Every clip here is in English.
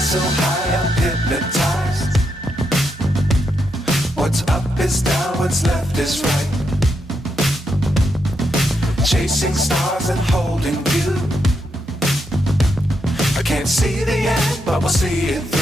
So high I'm hypnotized. What's up is down, what's left is right. Chasing stars and holding you. I can't see the end, but we'll see it through.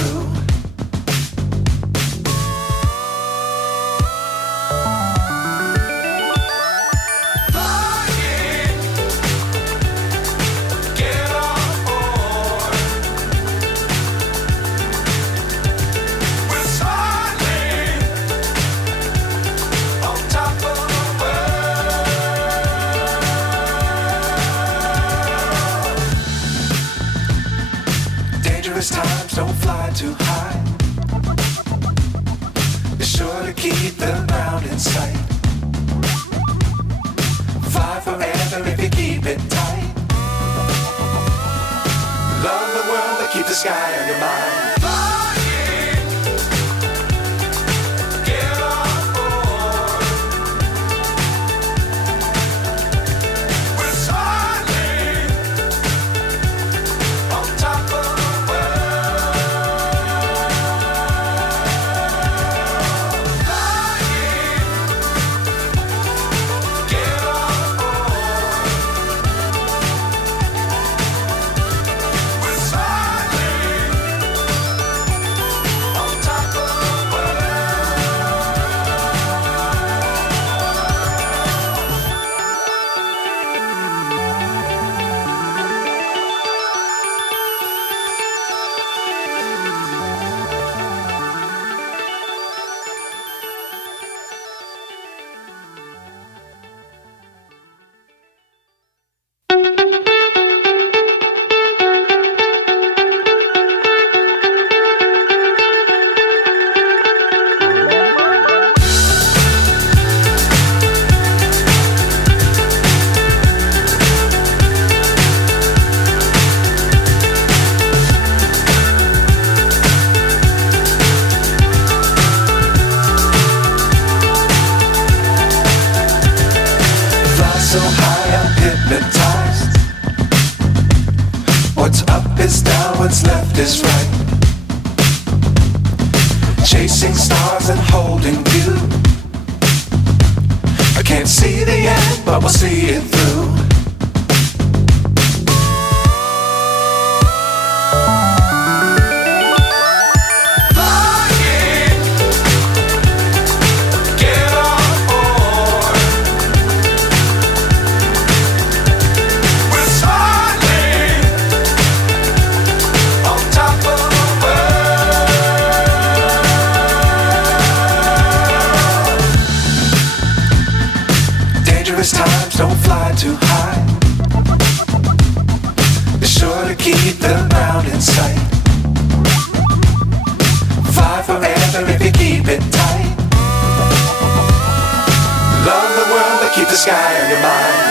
Dangerous times, don't fly too high. Be sure to keep the ground in sight. Fly forever if you keep it tight. Love the world, but keep the sky on your mind. So high I'm hypnotized. What's up is down, what's left is right. Chasing stars and holding you. I can't see the end, but we'll see it through. Dangerous times, don't fly too high. Be sure to keep the ground in sight. Fly forever if you keep it tight. Love the world, but keep the sky on your mind.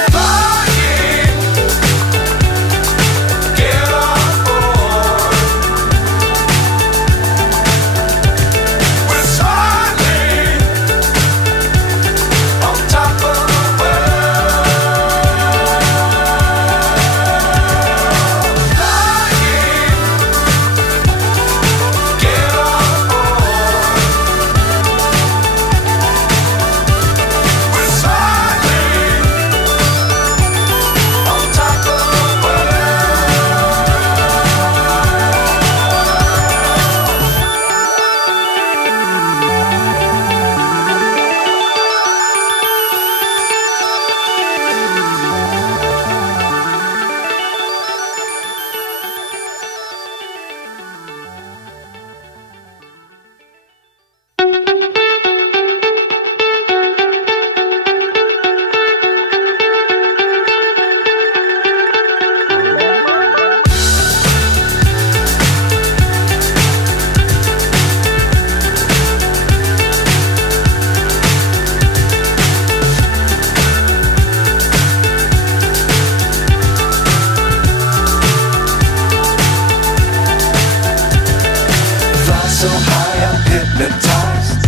so high I'm hypnotized.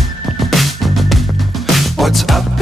What's up